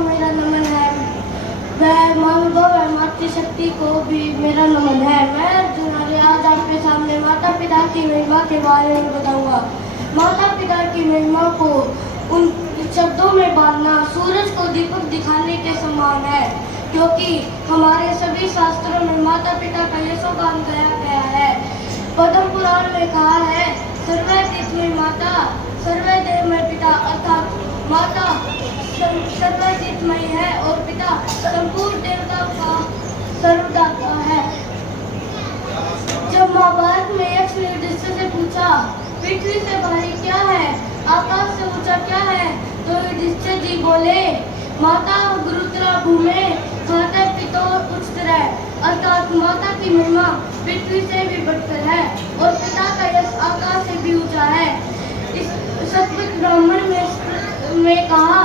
को मेरा नमन है, वह महानुभव है, मातृशक्ति को भी मेरा नमन है। मैं अर्जुन आर्य आज आपके सामने माता पिता की महिमा के बारे में बताऊंगा। माता पिता की महिमा को उन शब्दों में बांधना सूरज को दीपक दिखाने के समान है, क्योंकि हमारे सभी शास्त्रों में माता पिता का यशोगान गाया गया है। पद्म पुराण में कहा है, सर्वै तिथमयी माता सर्वै देवमय पिता, अर्थात माता सर्वै तिथमयी है और पिता संपूर्ण देवता का सर्वदाता है। जब महाभारत में यक्ष ने युधिष्ठिर से पूछा, पृथ्वी से भारी क्या है, आकाश से ऊंचा क्या है, तो युधिष्ठिर जी बोले, माता गुरुतरा भूमे माता पितो उच्चतरः, अर्थात माता की महिमा पृथ्वी से भी बढ़कर है और पिता का यश आकाश से भी ऊंचा है। इस सतविद ब्राह्मण में कहा,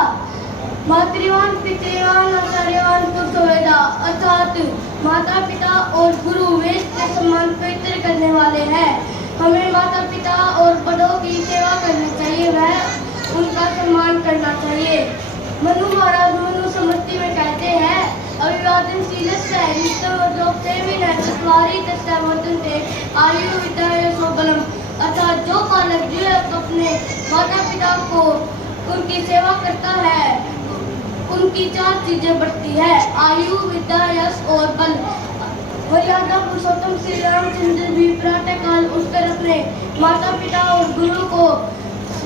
मातृवान पितृवान आचार्यवान पुरुषोवेदा, अर्थात माता पिता और गुरु वेद के समान पवित्र करने वाले हैं। हमें माता पिता और बड़ों की सेवा करनी चाहिए, वह उनका सम्मान करना चाहिए। मनु महाराज मनु स्मृति में कहते हैं, अभिवादनशीलस्य नित्यमद्योक्तेन चत्वारि तस्य वर्तन्ते आयु विद्या यशोबलम्, अर्थात जो बालक जो अपने माता पिता को उनकी सेवा करता है, उनकी 4 चीजें बढ़ती है, आयु विद्या यश और बल। मर्यादा पुरुषोत्तम श्री रामचंद्र भी प्रातः काल उठकर अपने माता पिता और गुरु को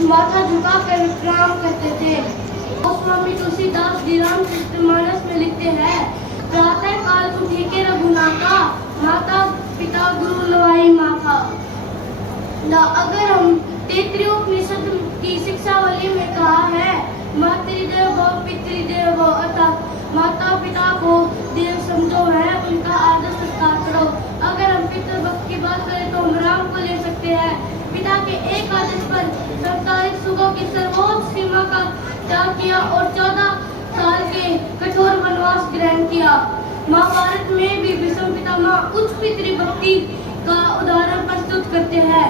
माथा झुकाकर प्रणाम करते थे। स्वामी तुलसीदास जी रामचरितमानस में लिखते हैं, प्रातः काल उठी के रघुनाथा, माता पिता गुरु लवाई माथा। अगर हम तैत्तिरीय उपनिषद की शिक्षावली में कहा है, मातृदेवो पितृदेवो, अर्थात माता पिता को देव समझो, है उनका आदर सत्कार करो। अगर हम पितृभक्त की बात करें तो हम राम को ले सकते हैं। पिता के एक आदेश पर सांसारिक सुखों की सर्वोच्च सीमा का त्याग किया और 14 साल के कठोर वनवास ग्रहण किया। महाभारत में भी भीष्म पितामह उच्च पितृभक्ति का उदाहरण प्रस्तुत करते हैं।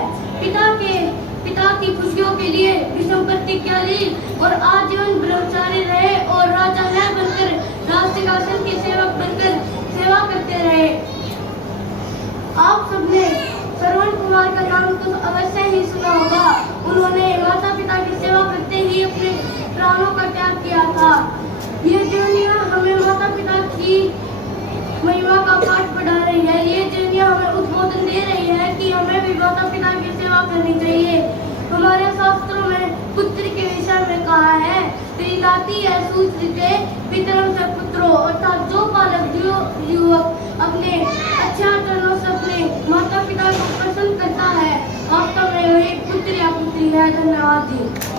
पिता की खुशियों के लिए भीष्म प्रतिज्ञा ली और आजीवन ब्रह्मचारी रहे और राजा न बनकर राजसिंहासन के सेवक बनकर सेवा करते रहे। आप सबने श्रवण कुमार का नाम तो अवश्य ही सुना होगा। उन्होंने माता पिता की सेवा करते ही अपने प्राणों का त्याग किया था। ये जीवनियाँ हमें माता पिता की महिमा का पाठ पढ़ा रही है। ये जीवनियाँ हमें उद्बोधन दे रही है कि हमें भी माता पिता की सेवा करनी चाहिए। हमारे शास्त्रों में पुत्र के विषय में कहा है, प्रीणाति है सूचिते पितरम से पुत्रो, अर्थात जो बालक युवक अपने अच्छे आचरणों से अपने माता पिता को प्रसन्न करता है, वास्तव में वही पुत्र या पुत्री है। धन्यवाद जी।